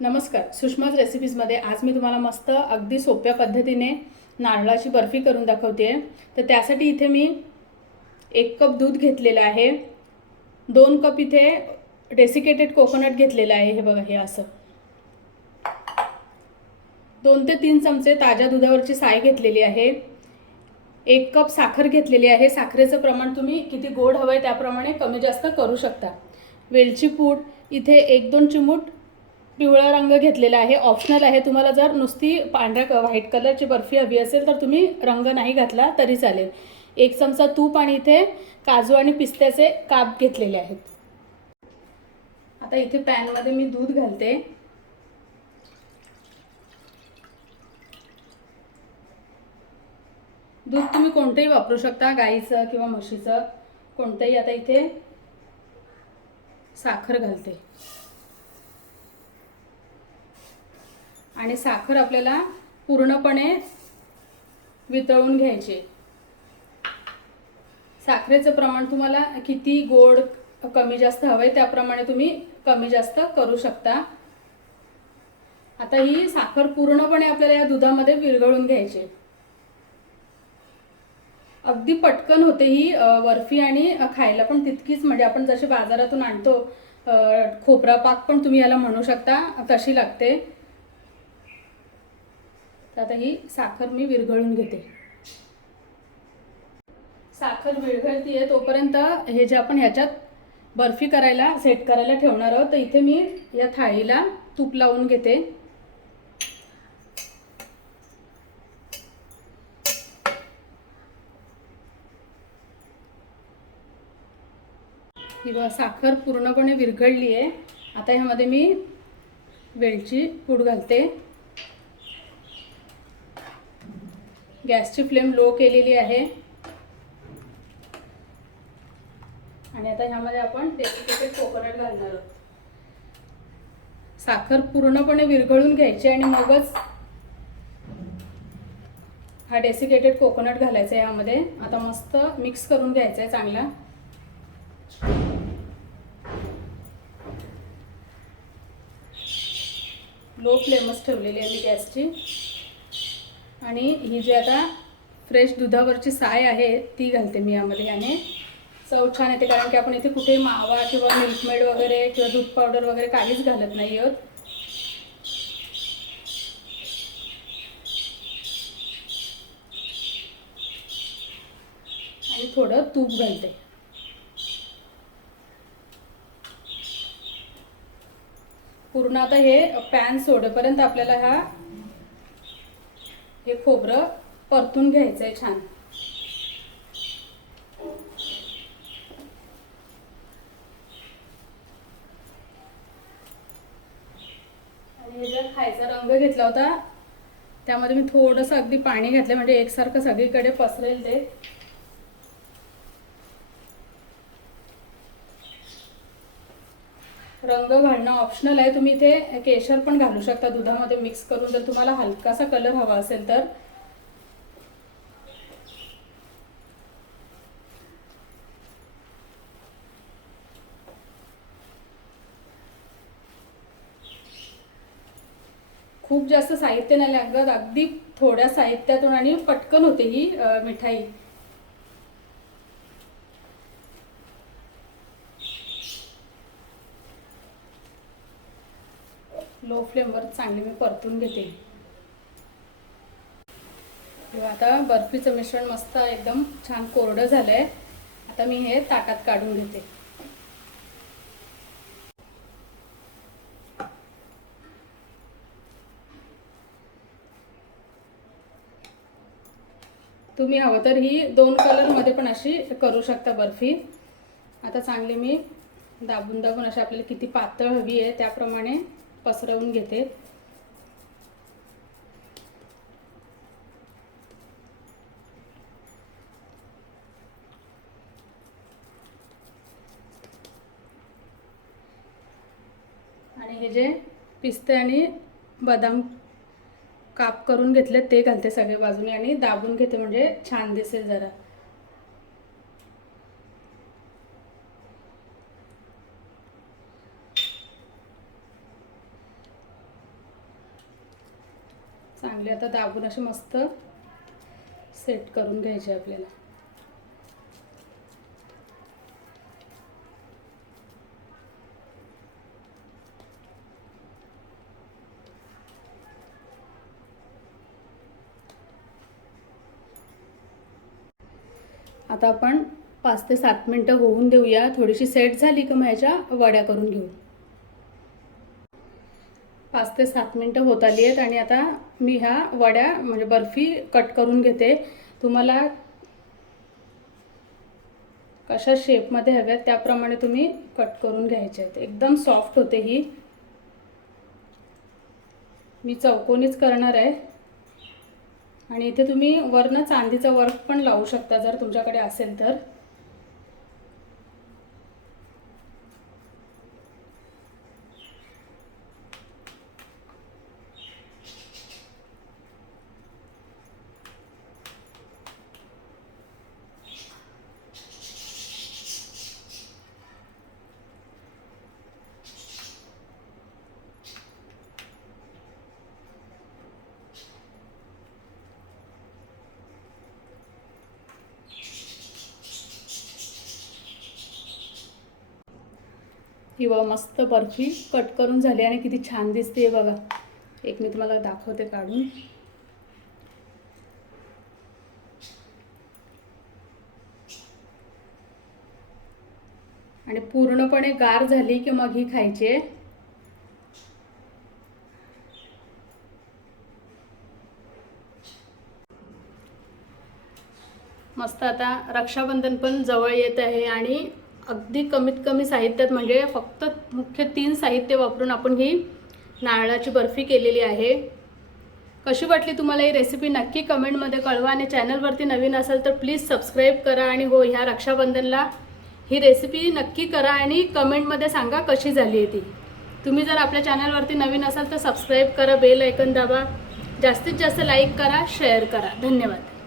नमस्कार. सुषमाज रेसिपीजमध्ये आज मी तुम्हाला मस्त अगदी सोप्या पद्धतीने नारळाची बर्फी करून दाखवते आहे तर त्यासाठी इथे मी एक कप दूध घेतलेलं आहे. दोन कप इथे डेसिकेटेड कोकोनट घेतलेलं आहे. हे बघा हे असं. दोन ते तीन चमचे ताज्या दुधावरची साय घेतलेली आहे. एक कप साखर घेतलेली आहे. साखरेचं प्रमाण तुम्ही किती गोड हवं आहे त्याप्रमाणे कमी जास्त करू शकता. वेलची पूड इथे एक दोन चिमूट पिवळा रंग घेतलेला आहे ऑप्शनल आहे. तुम्हाला जर नुसती पांढऱ्या क- व्हाईट कलरची बर्फी हवी असेल तर तुम्ही रंग नाही घातला तरी चालेल. एक चमचा तूप आणि इथे काजू आणि पिस्त्याचे काप घेतलेले आहेत. आता इथे पॅनमध्ये मी दूध घालते. दूध तुम्ही कोणतंही वापरू शकता गाईचं किंवा म्हशीचं. कोणतंही आता इथे साखर घालते. आणि साखर आपल्याला पूर्णपणे वितळून घ्यायची. साखरेचं प्रमाण तुम्हाला किती गोड कमी जास्त हवं आहे त्याप्रमाणे तुम्ही कमी जास्त करू शकता. आता ही साखर पूर्णपणे आपल्याला या दुधामध्ये विरघळून घ्यायची. अगदी पटकन होते ही बर्फी आणि खायला पण तितकीच म्हणजे आपण जशी बाजारातून आणतो खोबरा पाक पण तुम्ही याला म्हणू शकता तशी लागते. तर आता ही साखर मी विरघळून घेते. साखर विरघळतीये तोपर्यंत हे जे आपण ह्याच्यात बर्फी करायला सेट करायला ठेवणार आहोत तर इथे मी या थाळीला तूप लावून घेते. किंवा साखर पूर्णपणे विरघळली आहे आता ह्यामध्ये मी वेलची पूड घालते. गॅसची फ्लेम लो केलेली आहे. आणि आता ह्यामध्ये आपण डेसिकेटेड कोकोनट घालणार आहोत. साखर पूर्णपणे विरघळून घ्यायची आणि मगच हा डेसिकेटेड कोकोनट घालायचा आहे यामध्ये. आता मस्त मिक्स करून घ्यायचा आहे चांगला. लो फ्लेमच ठेवलेली आहे मी गॅसची. आणि ही जी आता फ्रेश दुधावरची साय आहे ती घालते मी यामध्ये. याने चव छान येते कारण की आपण इथे कुठे मावा किंवा मिल्कमेड वगैरे किंवा दूध पावडर वगैरे काहीच घालत नाही आहोत. आणि थोडं तूप घालते. पूर्ण आता हे पॅन सोडेपर्यंत आपल्याला हा हे खोबरं परतून घ्यायचं आहे छान. आणि हे जर खायचा रंग घेतला होता त्यामध्ये मी थोडंसं अगदी पाणी घातलं म्हणजे एकसारखं सगळीकडे पसरेल ते. रंग घालणं ऑप्शनल आहे. तुम्ही इथे केशर पण घालू शकता दुधामध्ये मिक्स करून. जर तुम्हाला हलकासा कलर हवा असेल तर. खूप जास्त साहित्य नाही लागत. अगदी थोड्या साहित्यातून आणि पटकन होते ही मिठाई. लो फ्लेमवर चांगली मी परतून घेते. तेव्हा आता बर्फीचं मिश्रण मस्त एकदम छान कोरडं झालंय. आता मी हे ताटात काढून घेते. तुम्ही हवं तर ही दोन कलरमध्ये पण अशी करू शकता बर्फी. आता चांगली मी दाबून दाबून अशी आपल्याला किती पातळ हवी आहे त्याप्रमाणे पसरवून घेते. आणि हे जे पिस्ते आणि बदाम काप करून घेतले ते घालते सगळे बाजूने आणि दाबून घेते म्हणजे छान दिसेल जरा. चांगले आता दाबून असे मस्त सेट करून घ्यायचे आपल्याला. आता आपण पाच ते सात मिनटं होऊन देऊया. थोडीशी सेट झाली का मग ह्याच्या वड्या करून घेऊ. पाच ते सात मिनटं होत आली आहेत आणि आता मी ह्या वड्या म्हणजे बर्फी कट करून घेते. तुम्हाला कशा शेपमध्ये हव्यात त्याप्रमाणे तुम्ही कट करून घ्यायचे आहेत. एकदम सॉफ्ट होते ही. मी चौकोनीच करणार आहे. आणि इथे तुम्ही वरनं चांदीचं वर्क पण लावू शकता जर तुमच्याकडे असेल तर. किंवा मस्त बर्फी कट करून झाली आणि किती छान दिसते बघा. एक मी तुम्हाला दाखवते काढून. आणि पूर्णपणे गार झाली की मग ही खायची. आहे मस्त आता रक्षाबंधन पण जवळ येत आहे आणि अगदी कमीत कमी साहित्यात म्हणजे फक्त मुख्य तीन साहित्य वापरून आपण ही नारळाची बर्फी केलेली आहे. कशी वाटली तुम्हाला ही रेसिपी नक्की कमेंटमध्ये कळवा आणि चॅनलवरती नवीन असाल तर प्लीज सबस्क्राईब करा आणि हो ह्या रक्षाबंधनला ही रेसिपी नक्की करा आणि कमेंटमध्ये सांगा कशी झाली आहे ती. तुम्ही जर आपल्या चॅनलवरती नवीन असाल तर सबस्क्राईब करा बेल ऐकन दाबा. जास्तीत जास्त लाईक करा शेअर करा. धन्यवाद.